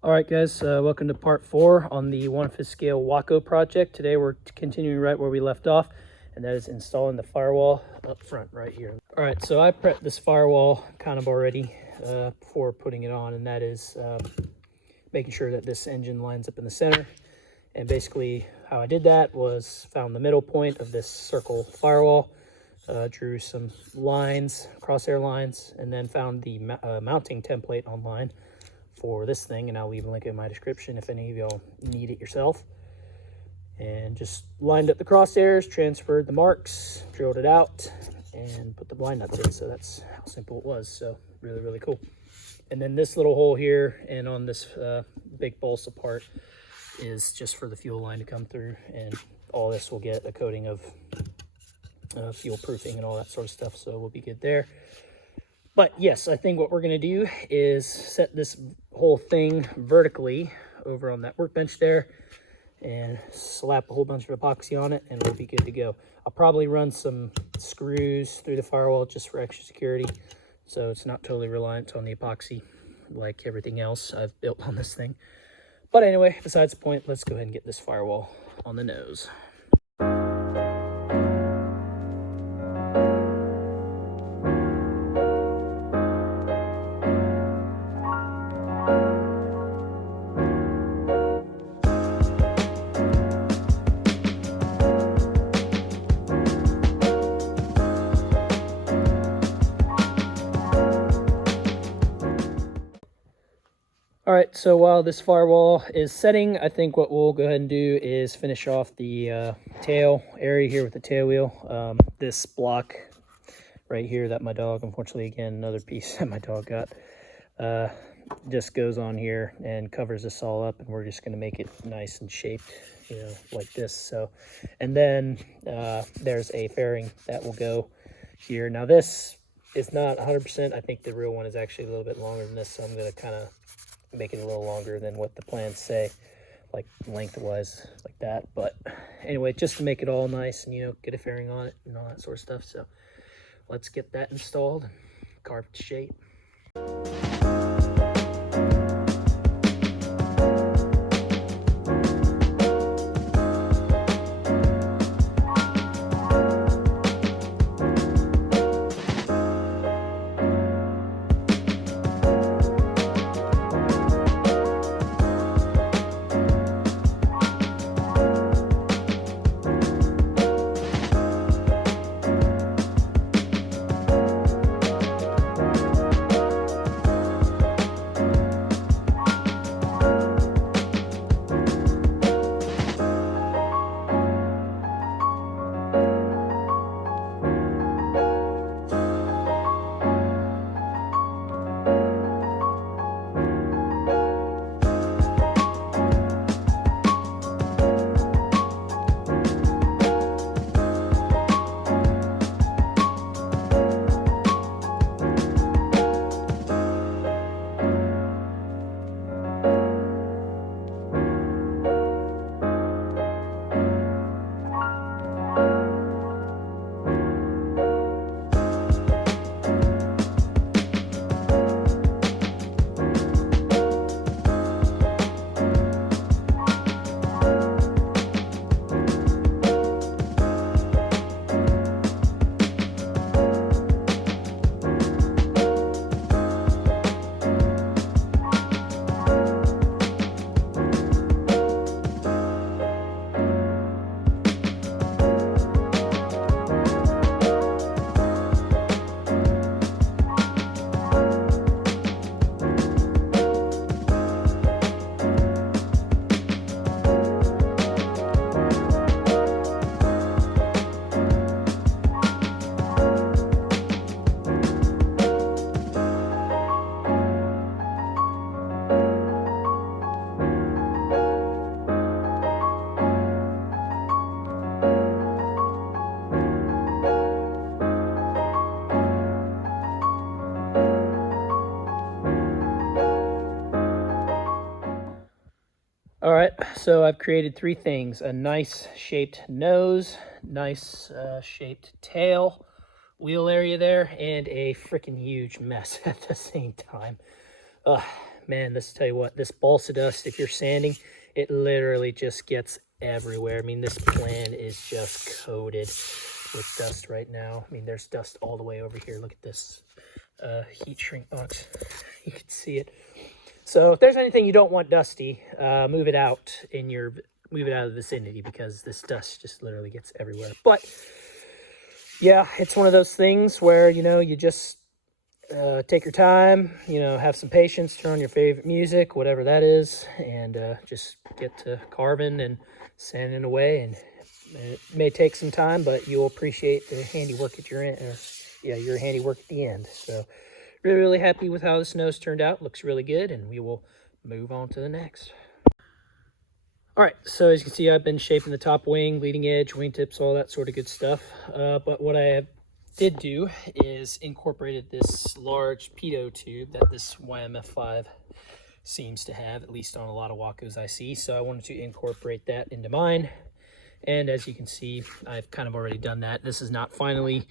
All right, guys, welcome to part 4 on the 1/5 scale WACO project. Today we're continuing right where we left off, and that is installing the firewall up front right here. All right, so I prepped this firewall kind of already before putting it on, and that is making sure that this engine lines up in the center. And basically how I did that was found the middle point of this circle firewall, drew some lines, crosshair lines, and then found the mounting template online for this thing, and I'll leave a link in my description if any of y'all need it yourself. And just lined up the crosshairs, transferred the marks, drilled it out, and put the blind nuts in. So that's how simple it was. So really cool. And then this little hole here and on this big balsa part is just for the fuel line to come through, and all this will get a coating of fuel proofing and all that sort of stuff, so we'll be good there. But yes, I think what we're going to do is set this whole thing vertically over on that workbench there and slap a whole bunch of epoxy on it, and we'll be good to go. I'll probably run some screws through the firewall just for extra security, so it's not totally reliant on the epoxy like everything else I've built on this thing. But anyway, besides the point, let's go ahead and get this firewall on the nose. All right, so while this firewall is setting, I think what we'll go ahead and do is finish off the tail area here with the tail wheel. This block right here that my dog, unfortunately, again, another piece that my dog got, just goes on here and covers this all up, and we're just going to make it nice and shaped, you know, like this. So, and then there's a fairing that will go here. Now this is not 100%. I think the real one is actually a little bit longer than this, so I'm going to kind of make it a little longer than what the plans say, like lengthwise, like that. But anyway, just to make it all nice and, you know, get a fairing on it and all that sort of stuff. So let's get that installed and carved to shape. All right, so I've created 3 things: a nice shaped nose, nice shaped tail, wheel area there, and a freaking huge mess at the same time. man, this tell you what, this balsa dust, if you're sanding, it literally just gets everywhere. I mean, this plan is just coated with dust right now. I mean, there's dust all the way over here. Look at this heat shrink box. You can see it. So if there's anything you don't want dusty, move it out of the vicinity, because this dust just literally gets everywhere. But yeah, it's one of those things where, you know, you just take your time, you know, have some patience, turn on your favorite music, whatever that is, and just get to carving and sanding away. And it may take some time, but you'll appreciate the handiwork at your end. Your handiwork at the end. So really, really happy with how this nose turned out. Looks really good, and we will move on to the next. All right, so as you can see, I've been shaping the top wing, leading edge, wingtips, all that sort of good stuff. But what I did do is incorporated this large pitot tube that this YMF5 seems to have, at least on a lot of WACOs I see. So I wanted to incorporate that into mine. And as you can see, I've kind of already done that. This is not finally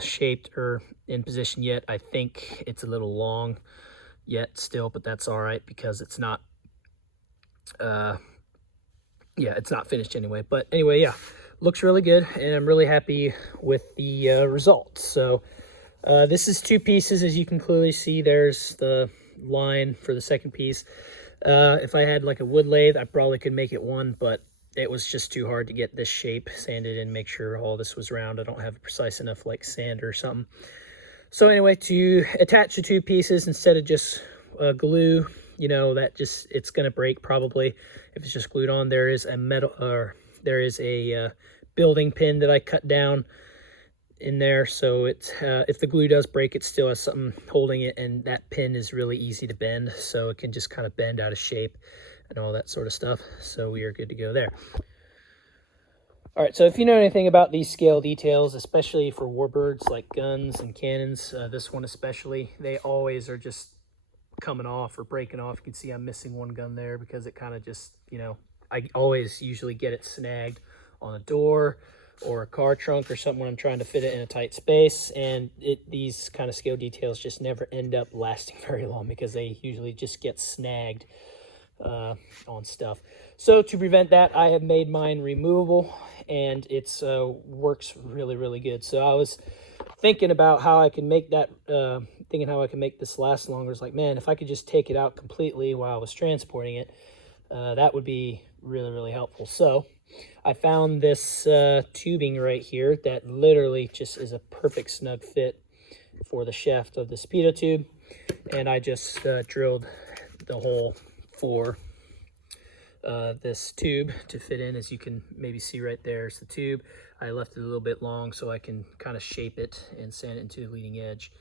shaped or in position yet. I think it's a little long yet still, but that's all right, because it's not it's not finished anyway. But anyway, yeah, looks really good, and I'm really happy with the results. So this is 2 pieces. As you can clearly see, there's the line for the second piece. If I had like a wood lathe, I probably could make it 1, but it was just too hard to get this shape sanded and make sure all this was round. I don't have a precise enough like sander or something. So anyway, to attach the 2 pieces instead of just glue, you know, that just, it's going to break probably if it's just glued on. There is a building pin that I cut down in there, so it's if the glue does break, it still has something holding it, and that pin is really easy to bend, so it can just kind of bend out of shape and all that sort of stuff. So we are good to go there. All right, so if you know anything about these scale details, especially for warbirds like guns and cannons, this one especially, they always are just coming off or breaking off. You can see I'm missing one gun there because it kind of just, you know, I always usually get it snagged on a door or a car trunk or something when I'm trying to fit it in a tight space, and these kind of scale details just never end up lasting very long because they usually just get snagged on stuff. So to prevent that, I have made mine removable, and it's works really, really good. So I was thinking about how I can make that, how I can make this last longer. It's like, man, if I could just take it out completely while I was transporting it, that would be really, really helpful. So I found this tubing right here that literally just is a perfect snug fit for the shaft of this pitot tube, and I just drilled the hole for this tube to fit in. As you can maybe see right there is the tube. I left it a little bit long so I can kind of shape it and sand it into the leading edge.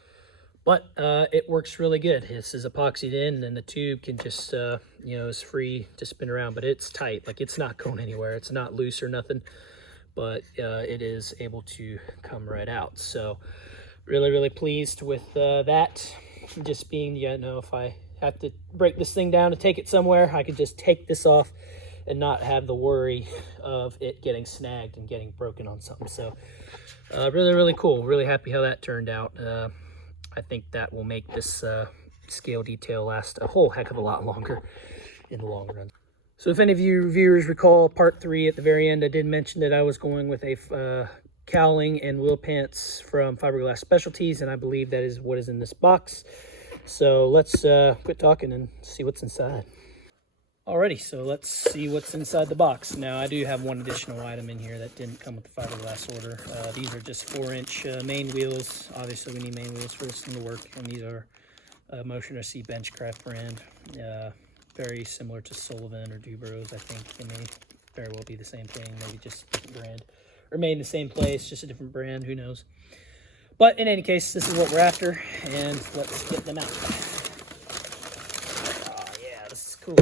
But it works really good. This is epoxied in, and the tube can just, you know, is free to spin around, but it's tight. Like, it's not going anywhere. It's not loose or nothing, but it is able to come right out. So really, really pleased with that. Just being, you know, if I have to break this thing down to take it somewhere, I could just take this off and not have the worry of it getting snagged and getting broken on something. So really, really cool. Really happy how that turned out. I think that will make this scale detail last a whole heck of a lot longer in the long run. So if any of you viewers recall part 3 at the very end, I did mention that I was going with a cowling and wheel pants from Fiberglass Specialties, and I believe that is what is in this box. So let's quit talking and see what's inside. Alrighty, so let's see what's inside the box. Now, I do have one additional item in here that didn't come with the Fiberglass order. These are just 4-inch main wheels. Obviously, we need main wheels for this thing to work, and these are Motion RC Benchcraft brand. Very similar to Sullivan or Dubrows, I think. They may very well be the same thing, maybe just a different brand. Or made in the same place, just a different brand, who knows. But in any case, this is what we're after, and let's get them out. Oh yeah, this is cool.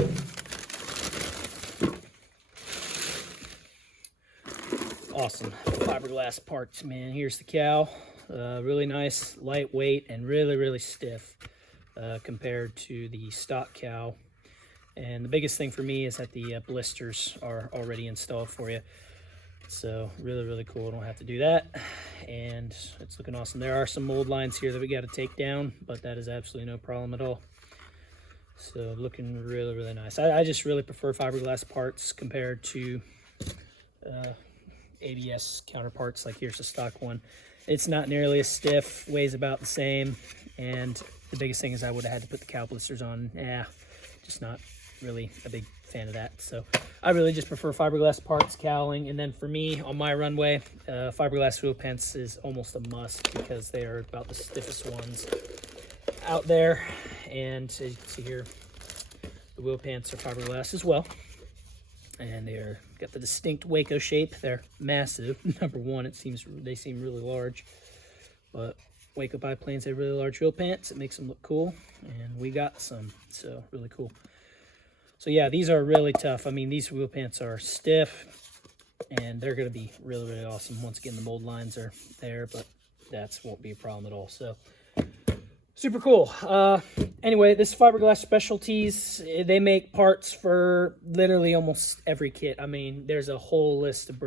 Awesome fiberglass parts, man. Here's the cow. Really nice, lightweight, and really, really stiff compared to the stock cow. And the biggest thing for me is that the blisters are already installed for you. So really, really cool. I don't have to do that, and it's looking awesome. There are some mold lines here that we got to take down, but that is absolutely no problem at all. So looking really, really nice. I just really prefer fiberglass parts compared to ABS counterparts. Like here's the stock one. It's not nearly as stiff, weighs about the same, and the biggest thing is I would have had to put the cow blisters on. Yeah, just not really a big fan of that. So I really just prefer fiberglass parts, cowling, and then for me on my runway, fiberglass wheel pants is almost a must because they are about the stiffest ones out there. And as you can see here, the wheel pants are fiberglass as well, and they're got the distinct WACO shape. They're massive. Number one, they seem really large, but WACO biplanes have really large wheel pants. It makes them look cool, and we got some, so really cool. So yeah, these are really tough. I mean, these wheel pants are stiff, and they're going to be really, really awesome. Once again, the mold lines are there, but that won't be a problem at all. So super cool. Anyway, this Fiberglass Specialties, they make parts for literally almost every kit. I mean, there's a whole list of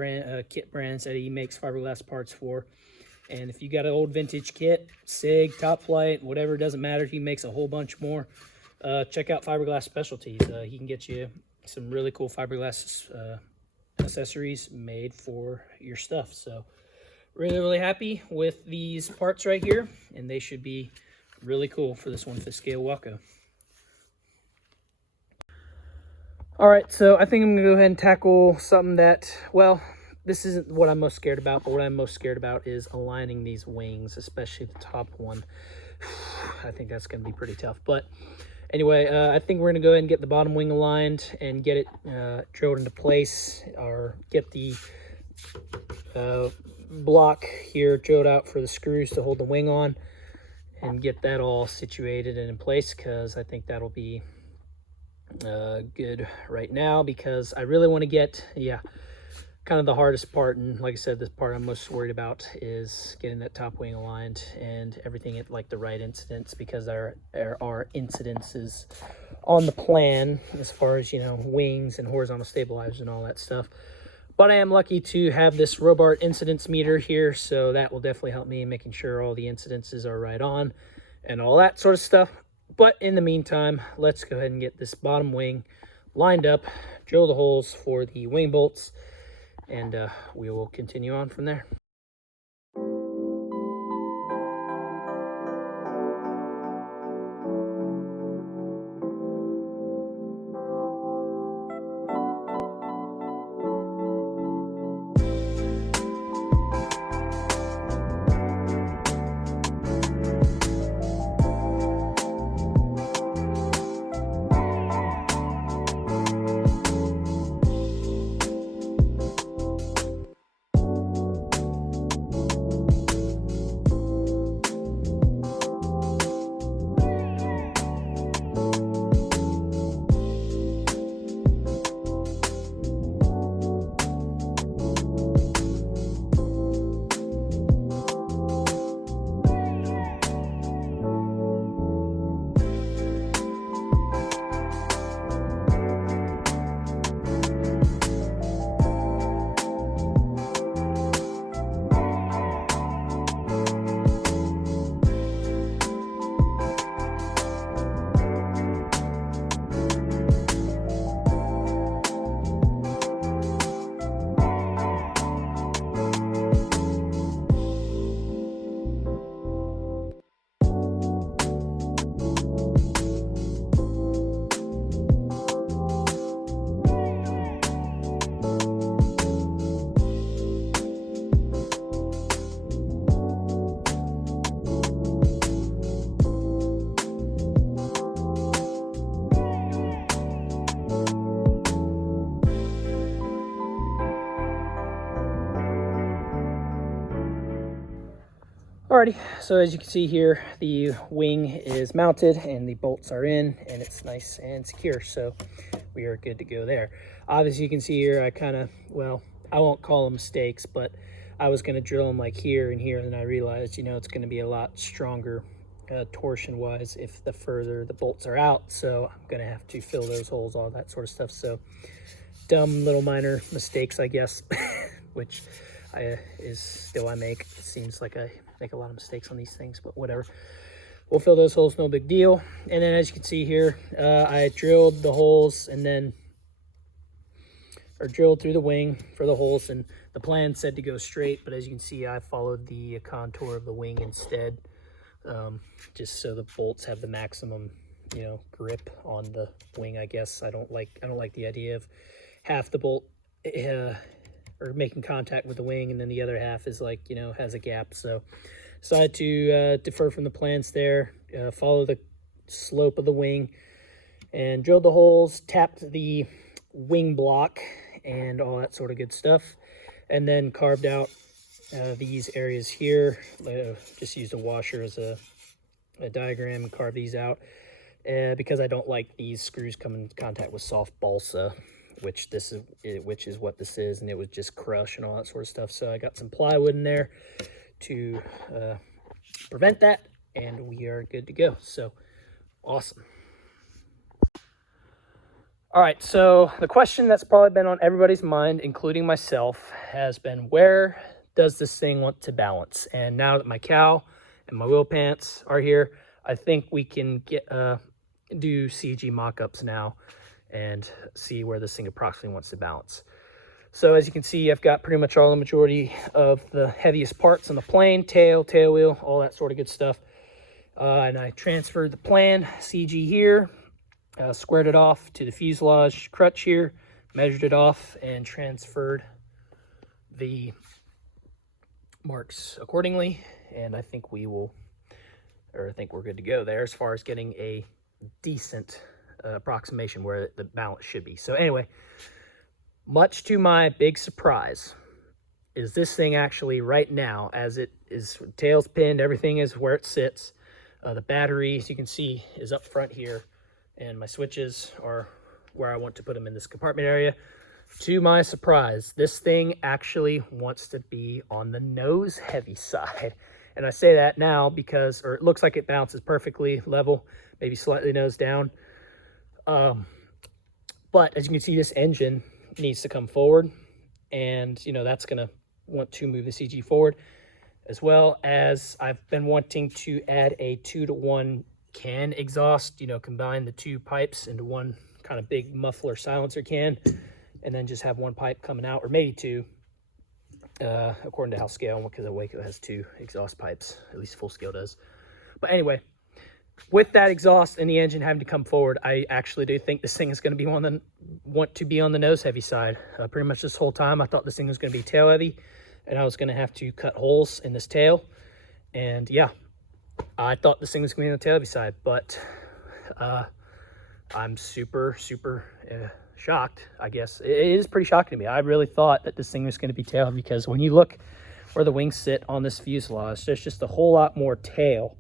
kit brands that he makes fiberglass parts for. And if you got an old vintage kit, SIG, Top Flight, whatever, doesn't matter. He makes a whole bunch more. Check out Fiberglass Specialties. He can get you some really cool fiberglass accessories made for your stuff. So really, really happy with these parts right here, and they should be really cool for this 1/5 scale WACO. All right, so I think I'm gonna go ahead and tackle something that, well, this isn't what I'm most scared about, but what I'm most scared about is aligning these wings, especially the top one. I think that's gonna be pretty tough. But anyway, I think we're gonna go ahead and get the bottom wing aligned and get it drilled into place, or get the block here drilled out for the screws to hold the wing on, and get that all situated and in place, because I think that'll be good right now, because I really want to get, kind of the hardest part, and like I said, this part I'm most worried about is getting that top wing aligned and everything at like the right incidence, because there are incidences on the plan as far as, you know, wings and horizontal stabilizers and all that stuff. But I am lucky to have this Robart incidence meter here, so that will definitely help me in making sure all the incidences are right on and all that sort of stuff. But in the meantime, let's go ahead and get this bottom wing lined up, drill the holes for the wing bolts, and we will continue on from there. Alrighty, so as you can see here, the wing is mounted and the bolts are in, and it's nice and secure, so we are good to go there. Obviously you can see here I kind of, well, I won't call them mistakes, but I was going to drill them like here and here, and then I realized, you know, it's going to be a lot stronger torsion wise if the further the bolts are out, so I'm going to have to fill those holes, all that sort of stuff. So dumb little minor mistakes, I guess, which I make. It seems like I make a lot of mistakes on these things, but whatever. we'll fill those holes, no big deal. And then as you can see here, I drilled the holes and then, or drilled through the wing for the holes, and the plan said to go straight, but as you can see, I followed the contour of the wing instead, just so the bolts have the maximum, you know, grip on the wing. I guess I don't like the idea of half the bolt or making contact with the wing and then the other half is like, you know, has a gap. So decided to defer from the plans there, follow the slope of the wing, and drilled the holes, tapped the wing block and all that sort of good stuff, and then carved out these areas here. Just used a washer as a diagram and carved these out because I don't like these screws coming in contact with soft balsa, which is what this is, and it would just crush and all that sort of stuff. So I got some plywood in there to prevent that, and we are good to go. So awesome. All right, so the question that's probably been on everybody's mind, including myself, has been, where does this thing want to balance? And now that my cow and my wheel pants are here, I think we can get do CG mock-ups now and see where this thing approximately wants to balance. So as you can see, I've got pretty much all the majority of the heaviest parts on the plane, tail wheel, all that sort of good stuff. And I transferred the plan CG here, squared it off to the fuselage crutch here, measured it off, and transferred the marks accordingly. And I think we will, or I think we're good to go there as far as getting a decent approximation where the balance should be. So anyway, much to my big surprise, is this thing actually right now, as it is, tail's pinned, everything is where it sits. The battery, as you can see, is up front here, and my switches are where I want to put them in this compartment area. To my surprise, this thing actually wants to be on the nose heavy side. And I say that now because, or it looks like it bounces perfectly level, maybe slightly nose down. But as you can see, this engine needs to come forward, and you know that's gonna want to move the CG forward, as well as I've been wanting to add a 2-to-1 can exhaust, you know, combine the two pipes into one kind of big muffler silencer can, and then just have one pipe coming out, or maybe two, according to how scale, because the WACO has 2 exhaust pipes, at least full scale does. But anyway, with that exhaust and the engine having to come forward, I actually do think this thing is going to be want to be on the nose heavy side. Pretty much this whole time I thought this thing was going to be tail heavy, and I was going to have to cut holes in this tail. And yeah, I thought this thing was going to be on the tail heavy side, but I'm super shocked. I guess it is pretty shocking to me. I really thought that this thing was going to be tail heavy, because when you look where the wings sit on this fuselage, there's just a whole lot more tail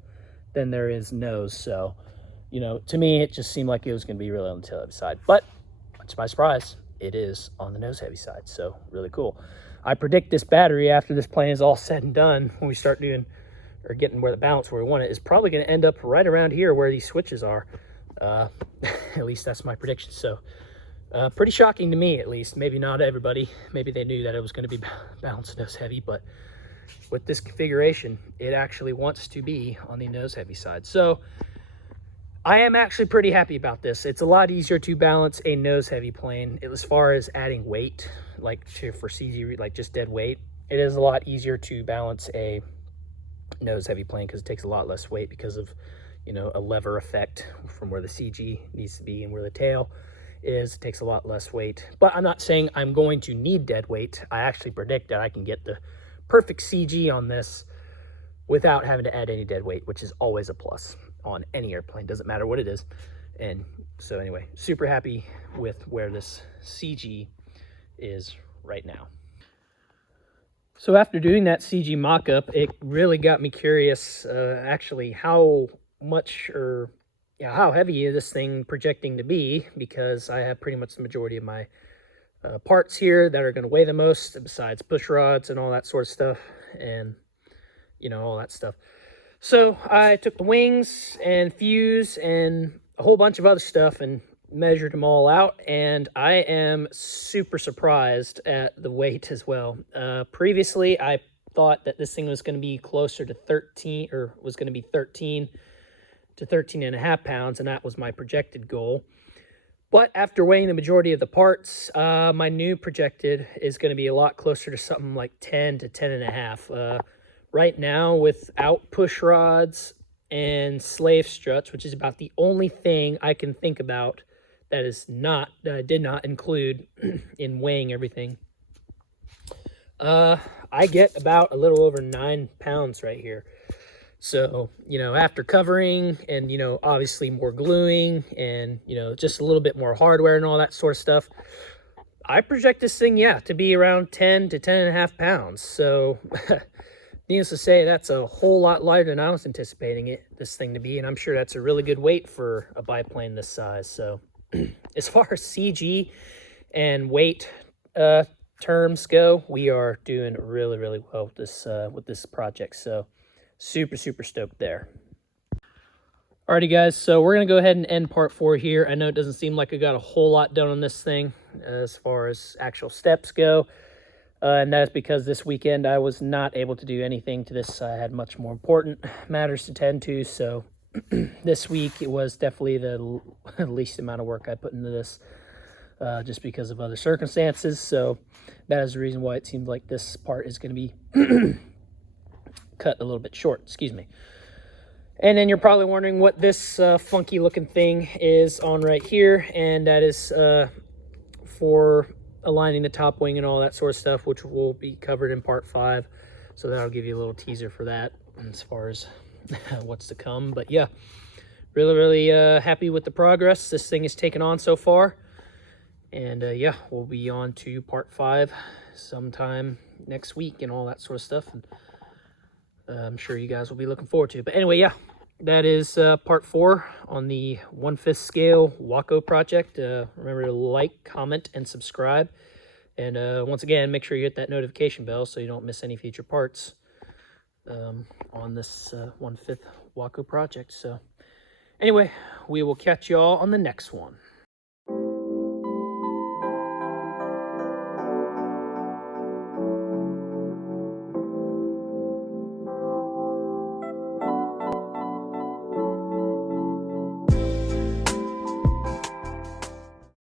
than there is nose. So, you know, to me, it just seemed like it was going to be really on the tail heavy side. But to my surprise, it is on the nose heavy side. So really cool. I predict this battery, after this plane is all said and done, when we start doing or getting where the balance where we want it, is probably going to end up right around here where these switches are. At least that's my prediction. So pretty shocking to me, at least. Maybe not everybody. Maybe they knew that it was going to be balanced nose heavy, but with this configuration, it actually wants to be on the nose heavy side. So I am actually pretty happy about this. It's a lot easier to balance a nose heavy plane as far as adding weight, like for CG, like just dead weight. It is a lot easier to balance a nose heavy plane because it takes a lot less weight because of, you know, a lever effect from where the CG needs to be and where the tail is. It takes a lot less weight. But I'm not saying I'm going to need dead weight. I actually predict that I can get the perfect CG on this without having to add any dead weight, which is always a plus on any airplane, doesn't matter what it is. And so anyway, super happy with where this CG is right now. So after doing that CG mock-up, it really got me curious actually how much, or yeah, how heavy is this thing projecting to be, because I have pretty much the majority of my parts here that are going to weigh the most, besides push rods and all that sort of stuff, and you know, all that stuff. So I took the wings and fuse and a whole bunch of other stuff and measured them all out, and I am super surprised at the weight as well. Previously I thought that this thing was going to be closer to 13, or was going to be 13 to 13.5 pounds, and that was my projected goal. But after weighing the majority of the parts, my new projected is going to be a lot closer to something like 10 to 10.5. Right now, without push rods and slave struts, which is about the only thing I can think about that is not, that I did not include in weighing everything, I get about a little over 9 pounds right here. So, you know, after covering and, you know, obviously more gluing and, you know, just a little bit more hardware and all that sort of stuff, I project this thing, yeah, to be around 10 to 10.5 pounds. So, needless to say, that's a whole lot lighter than I was anticipating this thing to be. And I'm sure that's a really good weight for a biplane this size. So, as far as CG and weight terms go, we are doing really, really well with this project. So, super stoked there. Alrighty guys, so we're gonna go ahead and end part 4 here. I know it doesn't seem like I got a whole lot done on this thing as far as actual steps go, and that's because this weekend I was not able to do anything to this. I had much more important matters to tend to, so this week it was definitely the least amount of work I put into this, just because of other circumstances. So that is the reason why it seems like this part is going to be cut a little bit short, excuse me. And then you're probably wondering what this funky looking thing is on right here, and that is for aligning the top wing and all that sort of stuff, which will be covered in part 5. So that'll give you a little teaser for that as far as what's to come. But yeah, really happy with the progress this thing has taken on so far. And yeah, we'll be on to part 5 sometime next week and all that sort of stuff. And I'm sure you guys will be looking forward to it. But anyway, yeah, that is part 4 on the 1/5 scale WACO project. Remember to like, comment, and subscribe. And once again, make sure you hit that notification bell so you don't miss any future parts on this 1/5 WACO project. So anyway, we will catch you all on the next one.